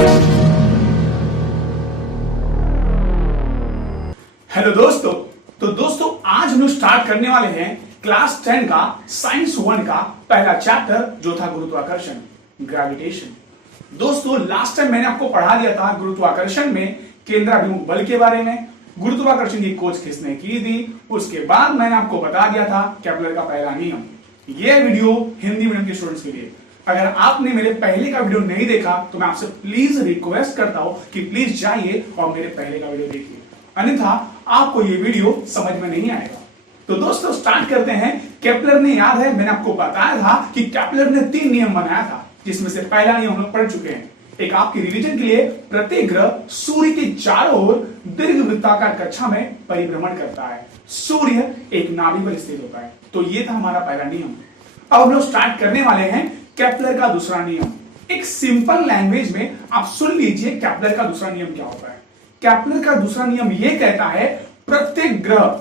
Hello दोस्तों। तो दोस्तों आज हम लोग स्टार्ट करने वाले हैं क्लास 10 का साइंस 1 का पहला चैप्टर जो था गुरुत्वाकर्षण, ग्रेविटेशन। दोस्तों लास्ट टाइम मैंने आपको पढ़ा दिया था गुरुत्वाकर्षण में केंद्राभिमुख बल के बारे में, गुरुत्वाकर्षण की खोज किसने की थी। उसके बाद मैंने आपको बता दिया था केपलर का पहला नियम। यह वीडियो हिंदी मीडियम के स्टूडेंट्स के लिए, अगर आपने मेरे पहले का वीडियो नहीं देखा तो मैं आपसे प्लीज रिक्वेस्ट करता हूं कि प्लीज जाइए और मेरे पहले का वीडियो देखिए, अन्यथा आपको ये वीडियो समझ में नहीं आएगा। तो दोस्तों स्टार्ट करते हैं। केपलर ने, याद है मैंने आपको बताया था कि केपलर ने 3 नियम बनाया था, जिसमें से पहला नियम हम लोग पढ़ चुके हैं। एक आपकी रिवीजन के लिए, प्रत्येक ग्रह सूर्य के चारों ओर दीर्घवृत्ताकार कक्षा में परिभ्रमण करता है। सूर्य एक नाभि पर स्थित होता है। तो ये था हमारा पहला नियम। अब हम लोग स्टार्ट करने वाले हैं केपलर का दूसरा नियम। एक सिंपल लैंग्वेज में आप सुन लीजिए केपलर का दूसरा नियम क्या होता है। केपलर का दूसरा नियम यह कहता है प्रत्येक ग्रह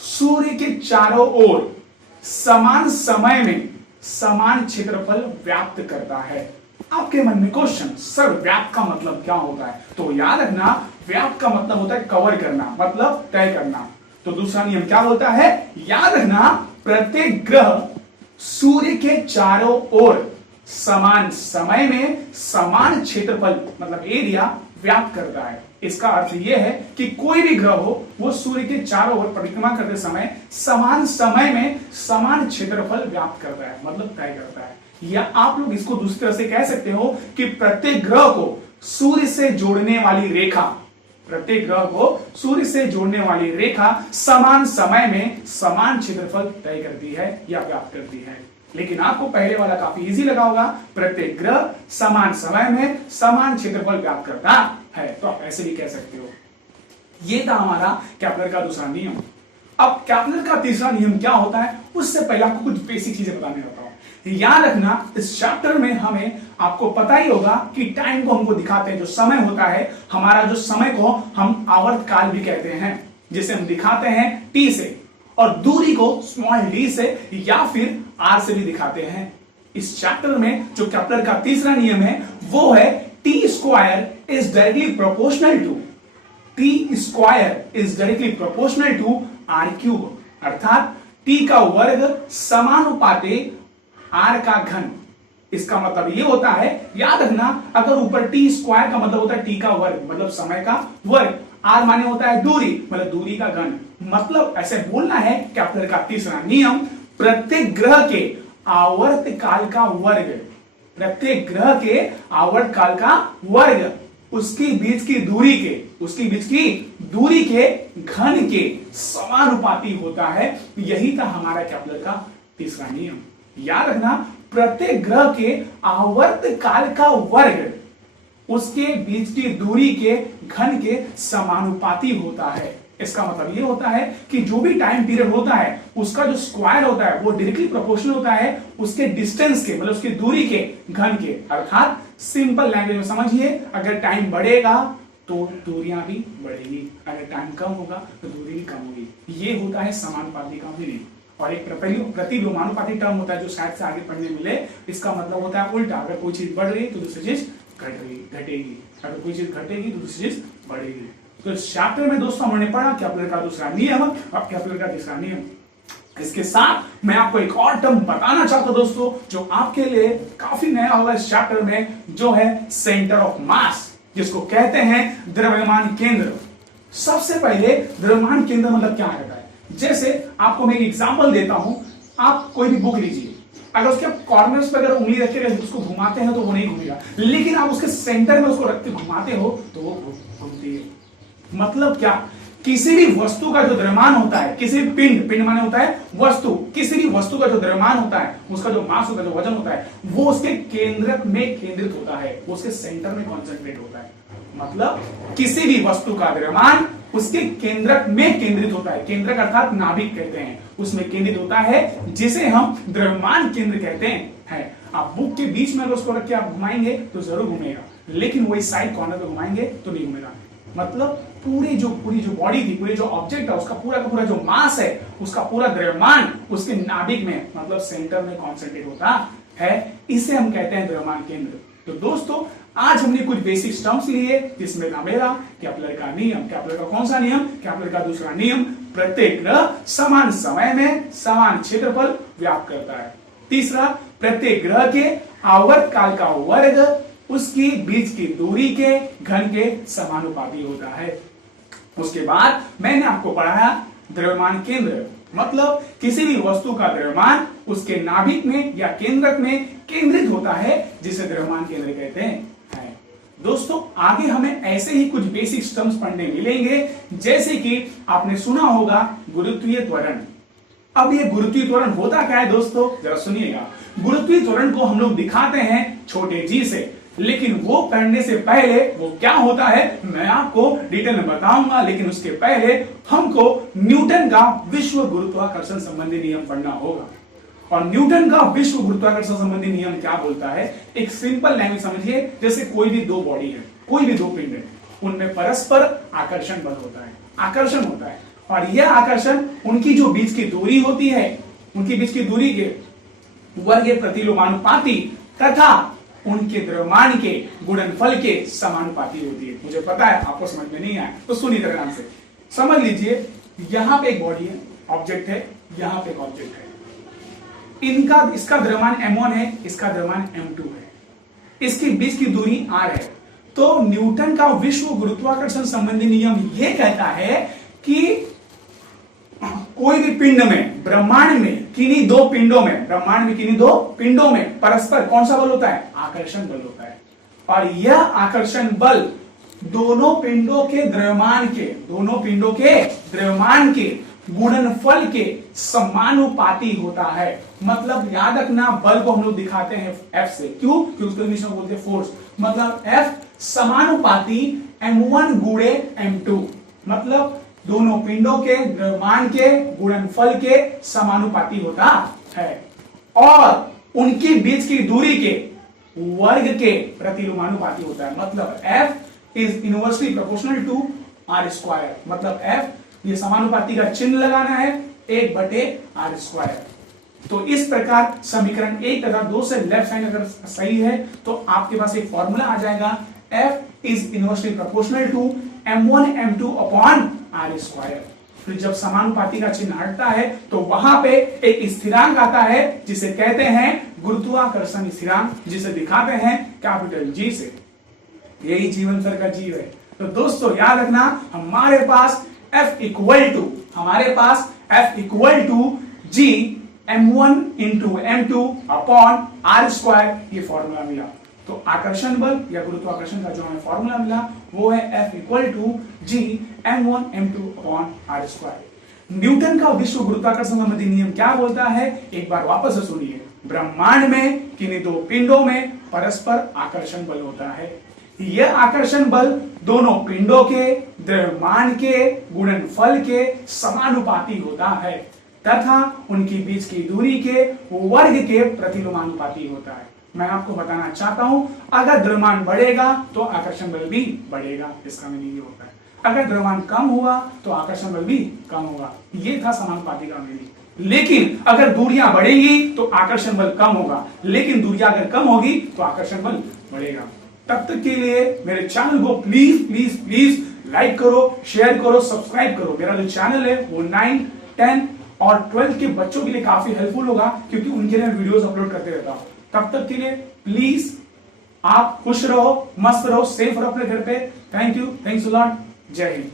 सूर्य के चारों ओर समान समय में समान क्षेत्रफल व्याप्त करता है। आपके मन में क्वेश्चन, सर व्याप्त का मतलब क्या होता है? तो याद रखना, व्याप्त का मतलब होता है कवर करना, मतलब तय करना। तो दूसरा नियम क्या बोलता है? याद रखना, प्रत्येक ग्रह सूर्य के चारों ओर समान समय में समान क्षेत्रफल मतलब एरिया व्याप्त करता है। इसका अर्थ यह है कि कोई भी ग्रह हो वो सूर्य के चारों ओर परिक्रमा करते समय समान समय में समान क्षेत्रफल व्याप्त करता है, मतलब तय करता है। या आप लोग इसको दूसरी तरह से कह सकते हो कि प्रत्येक ग्रह को सूर्य से जोड़ने वाली रेखा, प्रत्येक ग्रह को सूर्य से जोड़ने वाली रेखा समान समय में समान क्षेत्रफल तय करती है या व्याप्त करती है। लेकिन आपको पहले वाला काफी इजी लगा होगा, प्रत्येक ग्रह समान समय में समान क्षेत्रफल व्याप्त करता है, तो आप ऐसे भी कह सकते हो। ये था हमारा केपलर का दूसरा नियम। अब केपलर का तीसरा नियम क्या होता है, उससे पहले आपको कुछ बेसिक चीजें बताने जाता हूं। याद रखना, इस चैप्टर में हमें आपको पता ही होगा कि टाइम को हमको दिखाते हैं, जो समय होता है हमारा, जो समय को हम आवर्त काल भी कहते हैं, जिसे हम दिखाते हैं टी से, और दूरी को स्मॉल डी से या फिर आर से भी दिखाते हैं। इस चैप्टर में जो केपलर का तीसरा नियम है वो है T square is directly proportional to, T square is directly proportional to R cube, अर्थात टी का वर्ग समानुपाती आर का घन। इसका मतलब ये होता है, याद रखना, अगर ऊपर टी स्क्वायर का मतलब होता है टी का वर्ग मतलब समय का वर्ग, आर माने होता है दूरी मतलब दूरी का घन। मतलब ऐसे बोलना है केपलर का तीसरा नियम, प्रत्येक ग्रह के आवर्त काल का वर्ग, प्रत्येक ग्रह के आवर्त काल का वर्ग उसकी बीच की दूरी के घन के समानुपाती होता है। यही था हमारा केपलर का तीसरा नियम। याद रखना, प्रत्येक ग्रह के आवर्त काल का वर्ग उसके बीच की दूरी के घन के समानुपाती होता है। इसका मतलब यह होता है कि जो भी टाइम पीरियड होता है उसका जो स्क्वायर होता है वो डायरेक्टली प्रोपोर्शनल होता है उसके डिस्टेंस के, मतलब उसकी दूरी के घन के। अर्थात सिंपल लैंग्वेज में समझिए, अगर टाइम बढ़ेगा तो दूरियां भी बढ़ेगी, अगर टाइम कम होगा तो दूरी भी कम होगी। ये होता है समानुपाती का मीनिंग। और एक प्रतिलोमानुपाती टर्म होता है जो शायद से आगे पढ़ने मिले, इसका मतलब होता है उल्टा, अगर कोई चीज बढ़ रही है तो दूसरी चीज घटेगी, अगर कोई चीज घटेगी तो दूसरी चीज बढ़ेगी। तो इस चैप्टर में दोस्तों हमने पढ़ा केपलर का दूसरा नियम और केपलर का तीसरा नियम। इसके साथ मैं आपको एक और टर्म बताना चाहता हूं दोस्तों, जो आपके लिए काफी नया होगा इस चैप्टर में, जो है सेंटर ऑफ मास, जिसको कहते हैं द्रव्यमान केंद्र। सबसे पहले द्रव्यमान केंद्र मतलब क्या रहता है, जैसे आपको मैं एक एग्जांपल देता हूं। आप कोई भी बुक लीजिए, अगर उसके कॉर्नर्स पे अगर उंगली रख के उसको घुमाते हैं तो वो नहीं घूमेगा, लेकिन आप उसके सेंटर में उसको रख के घुमाते हो तो वो घूमती है। मतलब क्या, किसी भी वस्तु का जो द्रव्यमान होता है, किसी भी पिंड माने होता है वस्तु, किसी भी वस्तु का जो द्रव्यमान होता है, उसका जो मास होता है, जो वजन होता है, वो उसके केंद्रक में केंद्रित होता है, वो उसके सेंटर में कॉन्सेंट्रेट होता है। मतलब किसी भी वस्तु का द्रव्यमान उसके केंद्रक में केंद्रित होता है। केंद्रक अर्थात नाभिक कहते हैं, उसमें केंद्रित होता है, जिसे हम द्रव्यमान केंद्र कहते हैं। आप बुक के बीच में अगर उसको रख के आप घुमाएंगे तो जरूर घूमेगा, लेकिन वही साइड कॉर्नर पे घुमाएंगे तो नहीं घूमेगा। मतलब पूरी जो बॉडी थी, पूरी जो ऑब्जेक्ट है, उसका पूरा का पूरा जो मास है, उसका पूरा द्रव्यमान उसके नाभिक में मतलब सेंटर में कॉन्सेंट्रेट होता है। इसे हम कहते हैं द्रव्यमान केंद्र। तो दोस्तों आज हमने कुछ बेसिक टर्म्स लिए जिसमें था मेरा केपलर का नियम। केपलर का कौन सा नियम? केपलर का दूसरा नियम, प्रत्येक ग्रह समान समय में समान क्षेत्रफल व्याप्त करता है। तीसरा, प्रत्येक ग्रह के आवर्त काल का वर्ग उसकी बीच की दूरी के घन के समानुपाती होता है। उसके बाद मैंने आपको पढ़ाया द्रव्यमान केंद्र, मतलब किसी भी वस्तु का द्रव्यमान उसके नाभिक में या केंद्रक में केंद्रित होता है, जिसे द्रव्यमान केंद्र कहते हैं। दोस्तों आगे हमें ऐसे ही कुछ बेसिक टर्म्स पढ़ने मिलेंगे, जैसे कि आपने सुना होगा गुरुत्वीय त्वरण। अब ये गुरुत्वीय त्वरण होता क्या है दोस्तों, जरा सुनिएगा। गुरुत्वीय त्वरण को हम लोग दिखाते हैं छोटे जी से, लेकिन वो पढ़ने से पहले वो क्या होता है मैं आपको डिटेल में बताऊंगा, लेकिन उसके पहले हमको न्यूटन का विश्व गुरुत्वाकर्षण संबंधी नियम पढ़ना होगा। और न्यूटन का विश्व गुरुत्वाकर्षण संबंधी नियम क्या बोलता है, एक सिंपल लैंग्वेज समझिए। जैसे कोई भी दो बॉडी है, कोई भी दो पिंड है, उनमें परस्पर आकर्षण बल होता है, आकर्षण होता है। और यह आकर्षण उनकी जो बीच की दूरी होती है, उनकी बीच की दूरी के वर्ग प्रतिलोमानुपाती तथा उनके द्रव्यमान के गुणनफल के समानुपाती होती है। मुझे पता है आपको समझ में नहीं आया, तो सुनिए ध्यान से समझ लीजिए। यहां पे एक बॉडी है, ऑब्जेक्ट है, यहां पे एक ऑब्जेक्ट है। इसका द्रव्यमान m1 है, इसका द्रव्यमान m2 है, इसकी बीच की दूरी r है। तो न्यूटन का विश्व गुरुत्वाकर्षण संबंधी नियम यह कहता है कि कोई भी पिंड में, ब्रह्मांड में किन्हीं दो पिंडों में, ब्रह्मांड में किन्हीं दो पिंडों में परस्पर कौन सा बल होता है? आकर्षण बल होता है। और यह आकर्षण बल दोनों पिंडों के द्रव्यमान के गुणनफल के समानुपाती होता है। मतलब याद रखना, बल को हम लोग दिखाते हैं F से। क्यों? क्योंकि उसको इंग्लिश में बोलते हैं फोर्स। मतलब F समानुपाती m1 गुणे m2, मतलब दोनों पिंडों के द्रव्यमान के गुणनफल के समानुपाती होता है। और उनकी बीच की दूरी के वर्ग के प्रतिलोमानुपाती होता है। मतलब F is inversely proportional to r square. मतलब F, ये समानुपाती का चिन्ह लगाना है, 1/r²। तो इस प्रकार समीकरण 1 तथा 2 से लेफ्ट साइड अगर सही है तो आपके पास एक फॉर्मूला आ जाएगा, F is inversely proportional to m1 m2 upon r²। फिर जब समानुपाती का चिन्ह हटता है तो वहां पे एक स्थिरांक आता है जिसे कहते हैं गुरुत्वाकर्षण स्थिरांक, जिसे दिखाते हैं कैपिटल G से। यही जीवन भर का जीव है। तो दोस्तों याद रखना, हमारे पास F equal to G m1 into m2 upon r², ये फॉर्मूला मिला। तो आकर्षण बल या गुरुत्वाकर्षण का जो हमें फॉर्मूला मिला वो है F equal to G m1 m2 upon r²। Newton का विश्व गुरुत्वाकर्षण संबंधी नियम क्या बोलता है, एक बार वापस से सुनिए। ब्रह्मांड में किन्हीं दो पिंडों में परस्पर आकर्षण बल होता है। यह आकर्षण बल दोनों पिंडों के द्रव्यमान के गुणनफल के समानुपाती होता है तथा उनकी बीच की दूरी के वर्ग के प्रतिलोमानुपाती होता है। मैं आपको बताना चाहता हूं, अगर द्रव्यमान बढ़ेगा तो आकर्षण बल भी बढ़ेगा, इसका मीनिंग ये होता है। अगर द्रव्यमान कम हुआ तो आकर्षण बल भी कम होगा, ये था समानुपाती का मीनिंग। लेकिन अगर दूरियां बढ़ेंगी तो आकर्षण बल कम होगा, लेकिन दूरियां अगर कम होगी तो आकर्षण बल बढ़ेगा। तब तक के लिए मेरे चैनल को प्लीज प्लीज प्लीज लाइक करो, शेयर करो, सब्सक्राइब करो। मेरा जो चैनल है वो 9, 10 और 12 के बच्चों के लिए काफी हेल्पफुल होगा, क्योंकि उनके लिए वीडियोस अपलोड करते रहता हूं। तब तक के लिए प्लीज आप खुश रहो, मस्त रहो, सेफ रहो अपने घर पे। Thank you, thanks a lot, जय हिंद।